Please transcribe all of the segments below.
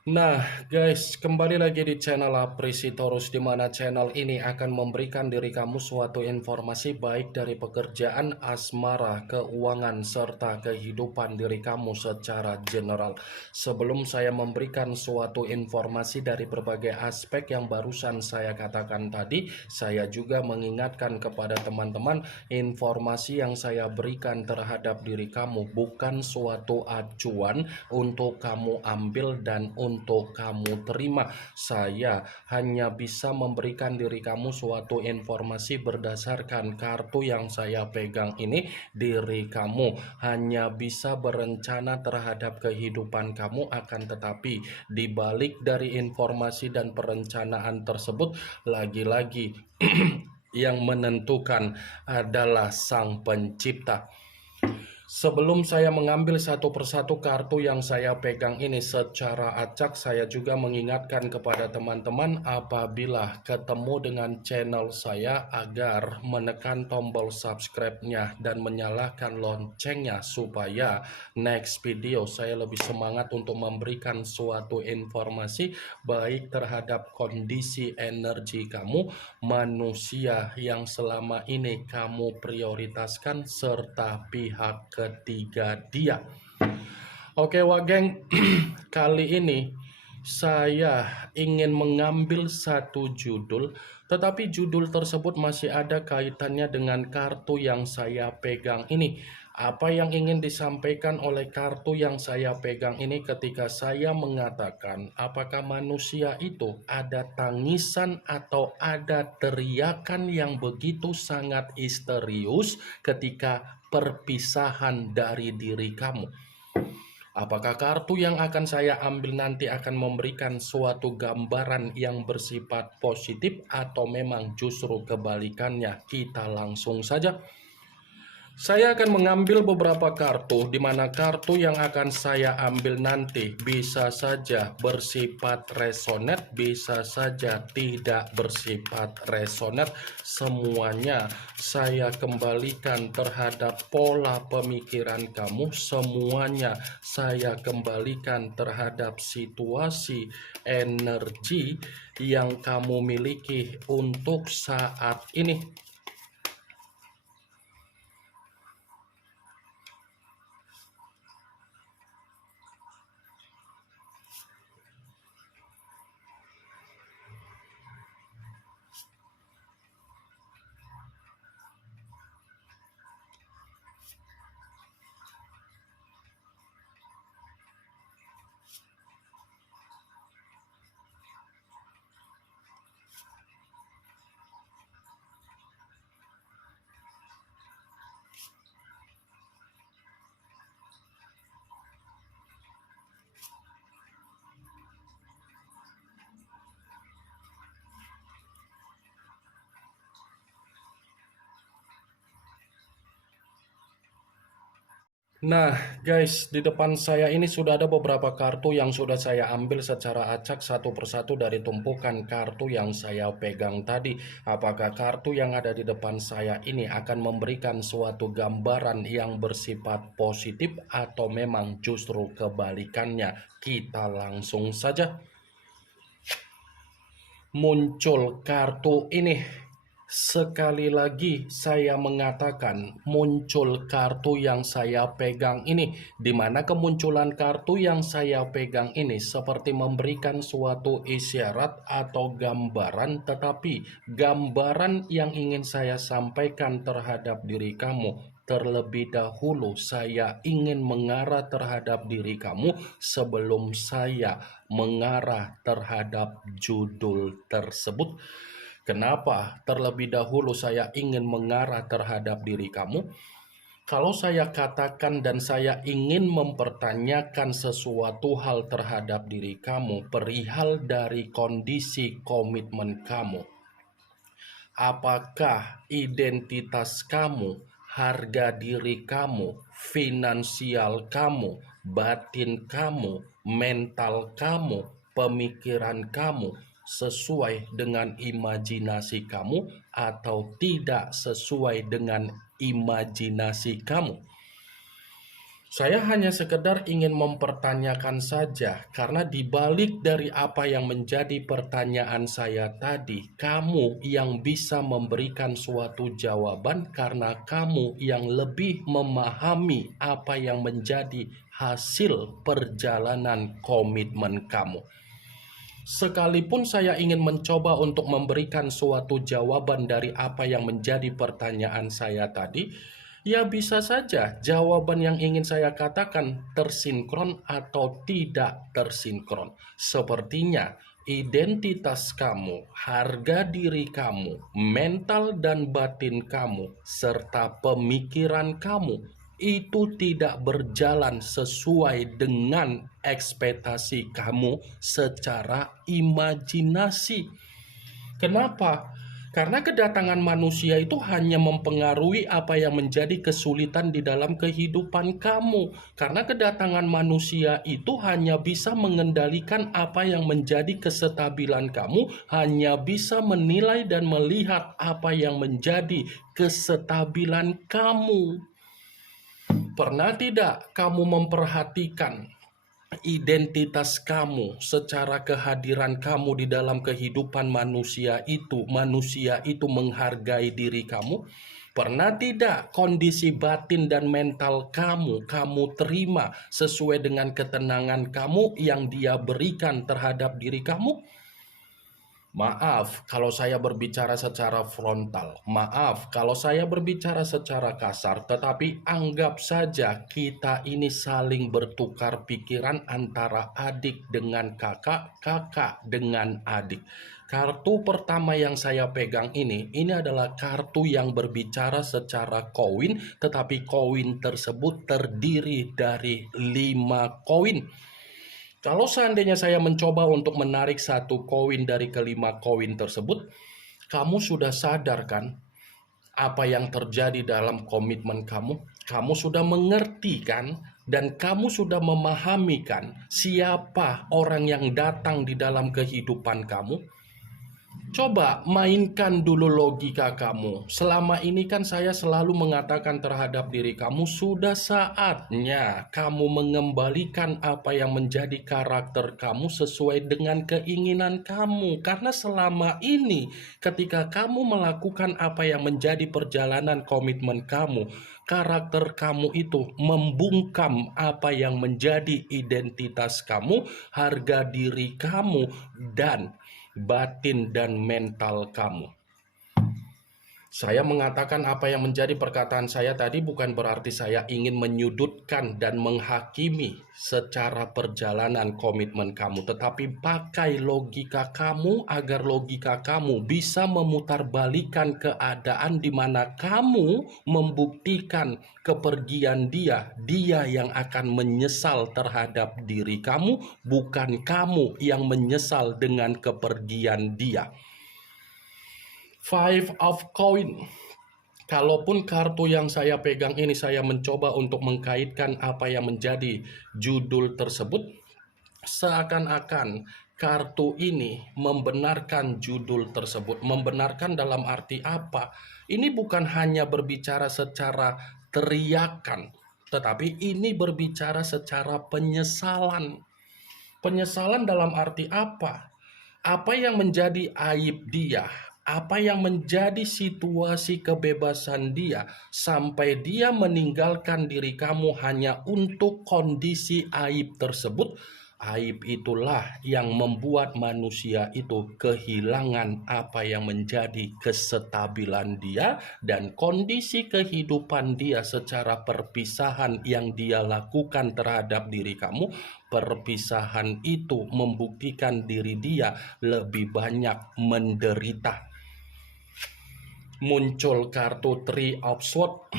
Nah, guys, kembali lagi di channel Apresitorus, di mana channel ini akan memberikan diri kamu suatu informasi baik dari pekerjaan, asmara, keuangan, serta kehidupan diri kamu secara general. Sebelum saya memberikan suatu informasi dari berbagai aspek yang barusan saya katakan tadi, saya juga mengingatkan kepada teman-teman, informasi yang saya berikan terhadap diri kamu bukan suatu acuan untuk kamu ambil dan untuk kamu terima. Saya hanya bisa memberikan diri kamu suatu informasi berdasarkan kartu yang saya pegang ini. Diri kamu hanya bisa berencana terhadap kehidupan kamu, akan tetapi di balik dari informasi dan perencanaan tersebut, lagi-lagi yang menentukan adalah Sang Pencipta. Sebelum saya mengambil satu persatu kartu yang saya pegang ini secara acak, saya juga mengingatkan kepada teman-teman apabila ketemu dengan channel saya agar menekan tombol subscribe-nya dan menyalakan loncengnya supaya next video saya lebih semangat untuk memberikan suatu informasi baik terhadap kondisi energi kamu, manusia yang selama ini kamu prioritaskan, serta pihak ketiga dia. Oke, Wageng, kali ini saya ingin mengambil satu judul, tetapi judul tersebut masih ada kaitannya dengan kartu yang saya pegang ini. Apa yang ingin disampaikan oleh kartu yang saya pegang ini ketika saya mengatakan apakah manusia itu ada tangisan atau ada teriakan yang begitu sangat misterius ketika perpisahan dari diri kamu. Apakah kartu yang akan saya ambil nanti akan memberikan suatu gambaran yang bersifat positif atau memang justru kebalikannya? Kita langsung saja. Saya akan mengambil beberapa kartu, di mana kartu yang akan saya ambil nanti bisa saja bersifat resonate, bisa saja tidak bersifat resonate. Semuanya saya kembalikan terhadap pola pemikiran kamu, semuanya saya kembalikan terhadap situasi energi yang kamu miliki untuk saat ini. Nah, guys, di depan saya ini sudah ada beberapa kartu yang sudah saya ambil secara acak satu persatu dari tumpukan kartu yang saya pegang tadi. Apakah kartu yang ada di depan saya ini akan memberikan suatu gambaran yang bersifat positif atau memang justru kebalikannya? Kita langsung saja. Muncul kartu ini. Sekali lagi saya mengatakan muncul kartu yang saya pegang ini, di mana kemunculan kartu yang saya pegang ini seperti memberikan suatu isyarat atau gambaran, tetapi gambaran yang ingin saya sampaikan terhadap diri kamu, terlebih dahulu saya ingin mengarah terhadap diri kamu sebelum saya mengarah terhadap judul tersebut. Kenapa terlebih dahulu saya ingin mengarah terhadap diri kamu? Kalau saya katakan dan saya ingin mempertanyakan sesuatu hal terhadap diri kamu, perihal dari kondisi komitmen kamu. Apakah identitas kamu, harga diri kamu, finansial kamu, batin kamu, mental kamu, pemikiran kamu sesuai dengan imajinasi kamu atau tidak sesuai dengan imajinasi kamu? Saya hanya sekedar ingin mempertanyakan saja, karena dibalik dari apa yang menjadi pertanyaan saya tadi, kamu yang bisa memberikan suatu jawaban karena kamu yang lebih memahami apa yang menjadi hasil perjalanan komitmen kamu. Sekalipun saya ingin mencoba untuk memberikan suatu jawaban dari apa yang menjadi pertanyaan saya tadi, ya bisa saja jawaban yang ingin saya katakan tersinkron atau tidak tersinkron. Sepertinya identitas kamu, harga diri kamu, mental dan batin kamu, serta pemikiran kamu itu tidak berjalan sesuai dengan ekspektasi kamu secara imajinasi. Kenapa? Karena kedatangan manusia itu hanya mempengaruhi apa yang menjadi kesulitan di dalam kehidupan kamu. Karena kedatangan manusia itu hanya bisa mengendalikan apa yang menjadi kesestabilan kamu, hanya bisa menilai dan melihat apa yang menjadi kesestabilan kamu. Pernah tidak kamu memperhatikan identitas kamu secara kehadiran kamu di dalam kehidupan manusia itu menghargai diri kamu? Pernah tidak kondisi batin dan mental kamu terima sesuai dengan ketenangan kamu yang Dia berikan terhadap diri kamu? Maaf kalau saya berbicara secara frontal, maaf kalau saya berbicara secara kasar, tetapi anggap saja kita ini saling bertukar pikiran antara adik dengan kakak, kakak dengan adik. Kartu pertama yang saya pegang ini adalah kartu yang berbicara secara koin, tetapi koin tersebut terdiri dari 5 koin. Kalau seandainya saya mencoba untuk menarik satu koin dari kelima koin tersebut, kamu sudah sadar kan apa yang terjadi dalam komitmen kamu? Kamu sudah mengerti kan? Dan kamu sudah memahami kan siapa orang yang datang di dalam kehidupan kamu? Coba mainkan dulu logika kamu. Selama ini kan saya selalu mengatakan terhadap diri kamu, sudah saatnya kamu mengembalikan apa yang menjadi karakter kamu sesuai dengan keinginan kamu. Karena selama ini ketika kamu melakukan apa yang menjadi perjalanan komitmen kamu, karakter kamu itu membungkam apa yang menjadi identitas kamu, harga diri kamu, dan batin dan mental kamu. Saya mengatakan apa yang menjadi perkataan saya tadi bukan berarti saya ingin menyudutkan dan menghakimi secara perjalanan komitmen kamu, tetapi pakai logika kamu agar logika kamu bisa memutarbalikkan keadaan di mana kamu membuktikan kepergian dia yang akan menyesal terhadap diri kamu, bukan kamu yang menyesal dengan kepergian dia. Five of coin. Kalaupun kartu yang saya pegang ini saya mencoba untuk mengkaitkan apa yang menjadi judul tersebut, seakan-akan kartu ini membenarkan judul tersebut. Membenarkan dalam arti apa? Ini bukan hanya berbicara secara teriakan, tetapi ini berbicara secara penyesalan. Penyesalan dalam arti apa? Apa yang menjadi aib dia, apa yang menjadi situasi kebebasan dia, sampai dia meninggalkan diri kamu hanya untuk kondisi aib tersebut. Aib itulah yang membuat manusia itu kehilangan apa yang menjadi kesestabilan dia dan kondisi kehidupan dia secara perpisahan yang dia lakukan terhadap diri kamu. Perpisahan itu membuktikan diri dia lebih banyak menderita. Muncul kartu Three of Swords,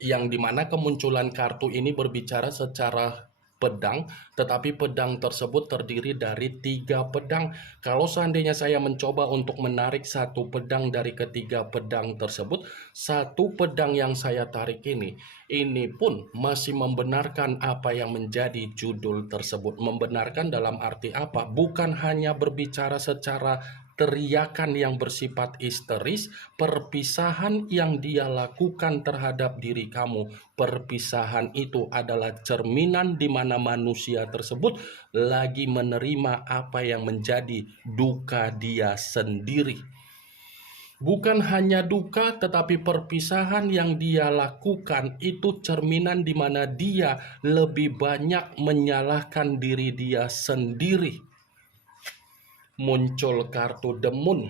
yang dimana kemunculan kartu ini berbicara secara pedang, tetapi pedang tersebut terdiri dari 3 pedang. Kalau seandainya saya mencoba untuk menarik satu pedang dari ketiga pedang tersebut, satu pedang yang saya tarik ini pun masih membenarkan apa yang menjadi judul tersebut. Membenarkan dalam arti apa? Bukan hanya berbicara secara teriakan yang bersifat histeris, perpisahan yang dia lakukan terhadap diri kamu. Perpisahan itu adalah cerminan di mana manusia tersebut lagi menerima apa yang menjadi duka dia sendiri. Bukan hanya duka, tetapi perpisahan yang dia lakukan itu cerminan di mana dia lebih banyak menyalahkan diri dia sendiri. Muncul kartu The Moon,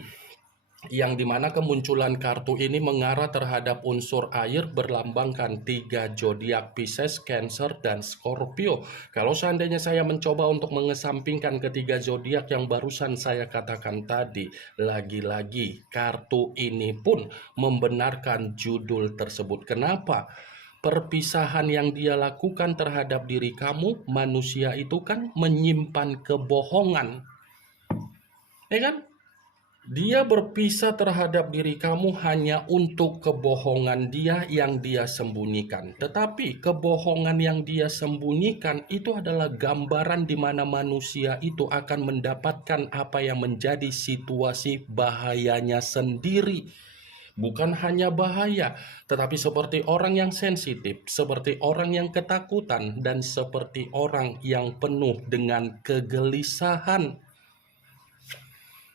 yang dimana kemunculan kartu ini mengarah terhadap unsur air berlambangkan 3 zodiak Pisces, Cancer, dan Scorpio. Kalau seandainya saya mencoba untuk mengesampingkan ketiga zodiak yang barusan saya katakan tadi, lagi-lagi kartu ini pun membenarkan judul tersebut. Kenapa? Perpisahan yang dia lakukan terhadap diri kamu, manusia itu kan menyimpan kebohongan. Ya kan? Dia berpisah terhadap diri kamu hanya untuk kebohongan dia yang dia sembunyikan. Tetapi kebohongan yang dia sembunyikan itu adalah gambaran di mana manusia itu akan mendapatkan apa yang menjadi situasi bahayanya sendiri. Bukan hanya bahaya, tetapi seperti orang yang sensitif, seperti orang yang ketakutan, dan seperti orang yang penuh dengan kegelisahan.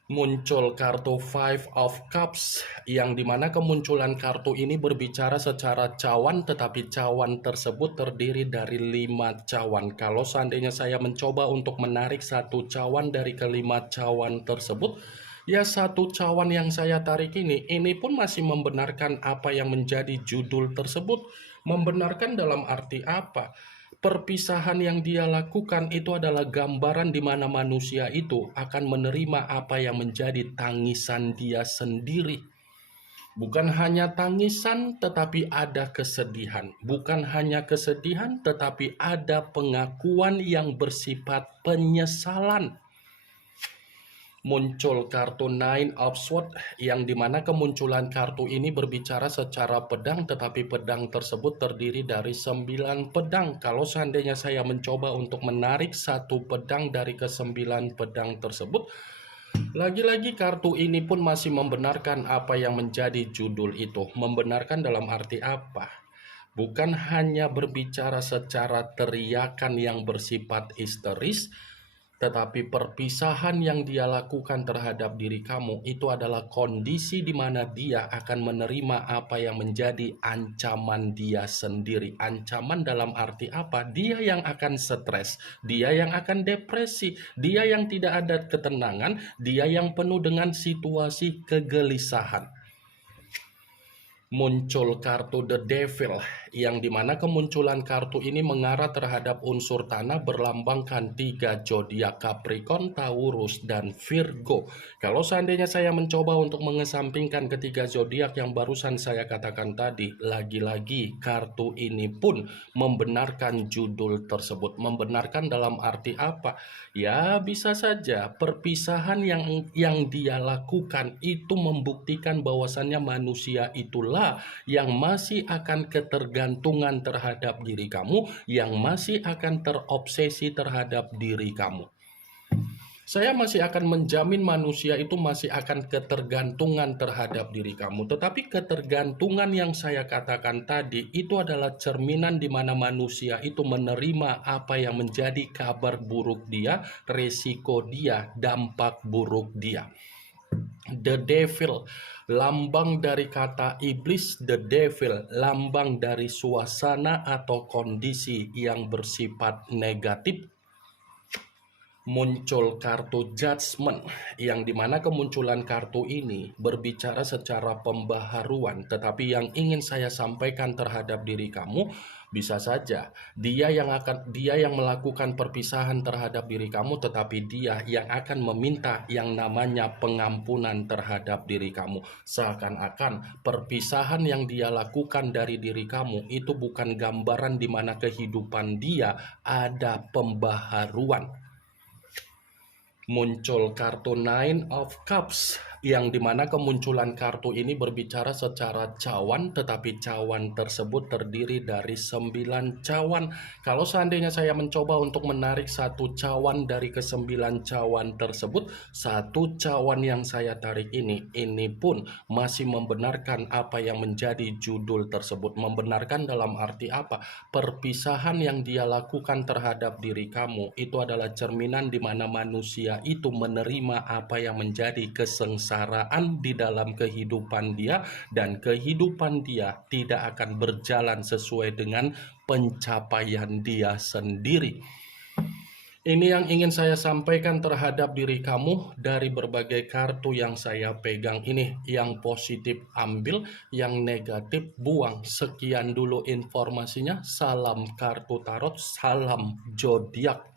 Muncul kartu Five of Cups, yang dimana kemunculan kartu ini berbicara secara cawan, tetapi cawan tersebut terdiri dari 5 cawan. Kalau seandainya saya mencoba untuk menarik satu cawan dari kelima cawan tersebut, ya satu cawan yang saya tarik ini pun masih membenarkan apa yang menjadi judul tersebut. Membenarkan dalam arti apa? Perpisahan yang dia lakukan itu adalah gambaran di mana manusia itu akan menerima apa yang menjadi tangisan dia sendiri. Bukan hanya tangisan, tetapi ada kesedihan. Bukan hanya kesedihan, tetapi ada pengakuan yang bersifat penyesalan. Muncul kartu Nine of Swords, yang dimana kemunculan kartu ini berbicara secara pedang, tetapi pedang tersebut terdiri dari 9 pedang. Kalau seandainya saya mencoba untuk menarik satu pedang dari ke-9 pedang tersebut, lagi-lagi kartu ini pun masih membenarkan apa yang menjadi judul itu. Membenarkan dalam arti apa? Bukan hanya berbicara secara teriakan yang bersifat histeris, tetapi perpisahan yang dia lakukan terhadap diri kamu itu adalah kondisi di mana dia akan menerima apa yang menjadi ancaman dia sendiri. Ancaman dalam arti apa? Dia yang akan stres, dia yang akan depresi, dia yang tidak ada ketenangan, dia yang penuh dengan situasi kegelisahan. Muncul kartu The Devil, yang dimana kemunculan kartu ini mengarah terhadap unsur tanah berlambangkan 3 zodiak Capricorn, Taurus, dan Virgo. Kalau seandainya saya mencoba untuk mengesampingkan ketiga zodiak yang barusan saya katakan tadi, lagi-lagi kartu ini pun membenarkan judul tersebut. Membenarkan dalam arti apa? Ya bisa saja perpisahan yang dia lakukan itu membuktikan bahwasannya manusia itulah yang masih akan ketergantungan terhadap diri kamu, yang masih akan terobsesi terhadap diri kamu. Saya masih akan menjamin manusia itu masih akan ketergantungan terhadap diri kamu. Tetapi ketergantungan yang saya katakan tadi itu adalah cerminan di mana manusia itu menerima apa yang menjadi kabar buruk dia, resiko dia, dampak buruk dia. The Devil, lambang dari kata iblis. The Devil, lambang dari suasana atau kondisi yang bersifat negatif. Muncul kartu Judgment, yang dimana kemunculan kartu ini berbicara secara pembaharuan, tetapi yang ingin saya sampaikan terhadap diri kamu, bisa saja dia yang melakukan perpisahan terhadap diri kamu, tetapi dia yang akan meminta yang namanya pengampunan terhadap diri kamu. Seakan-akan perpisahan yang dia lakukan dari diri kamu itu bukan gambaran di mana kehidupan dia ada pembaharuan. Muncul kartu Nine of Cups, yang dimana kemunculan kartu ini berbicara secara cawan, tetapi cawan tersebut terdiri dari 9 cawan. Kalau seandainya saya mencoba untuk menarik satu cawan dari ke-9 cawan tersebut, satu cawan yang saya tarik ini pun masih membenarkan apa yang menjadi judul tersebut. Membenarkan dalam arti apa? Perpisahan yang dia lakukan terhadap diri kamu itu adalah cerminan di mana manusia itu menerima apa yang menjadi kesengsaraan di dalam kehidupan dia, dan kehidupan dia tidak akan berjalan sesuai dengan pencapaian dia sendiri. Ini yang ingin saya sampaikan terhadap diri kamu dari berbagai kartu yang saya pegang ini. Yang positif ambil, yang negatif buang. Sekian dulu informasinya. Salam kartu tarot, salam zodiak.